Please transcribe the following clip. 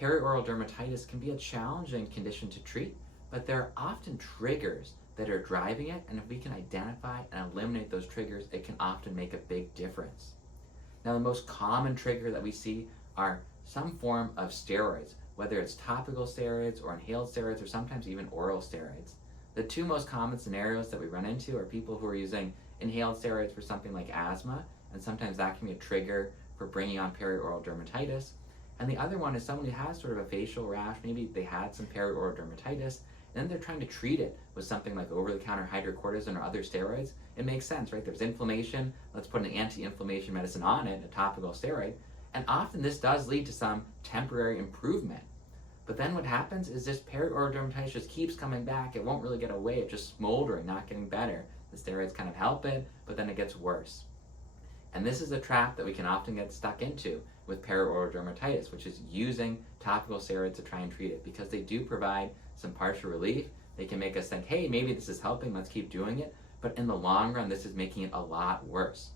Perioral dermatitis can be a challenging condition to treat, but there are often triggers that are driving it, and if we can identify and eliminate those triggers, it can often make a big difference. Now, the most common trigger that we see are some form of steroids, whether it's topical steroids or inhaled steroids or sometimes even oral steroids. The two most common scenarios that we run into are people who are using inhaled steroids for something like asthma, and sometimes that can be a trigger for bringing on perioral dermatitis. And the other one is someone who has sort of a facial rash, maybe they had some perioral dermatitis, and then they're trying to treat it with something like over-the-counter hydrocortisone or other steroids. It makes sense, right? There's inflammation, let's put an anti-inflammation medicine on it, a topical steroid, and often this does lead to some temporary improvement. But then what happens is this perioral dermatitis just keeps coming back. It won't really get away. It's just smoldering, not getting better. The steroids kind of help it, but then it gets worse. And this is a trap that we can often get stuck into with perioral dermatitis, which is using topical steroids to try and treat it, because they do provide some partial relief. They can make us think, hey, maybe this is helping, let's keep doing it. But in the long run, this is making it a lot worse.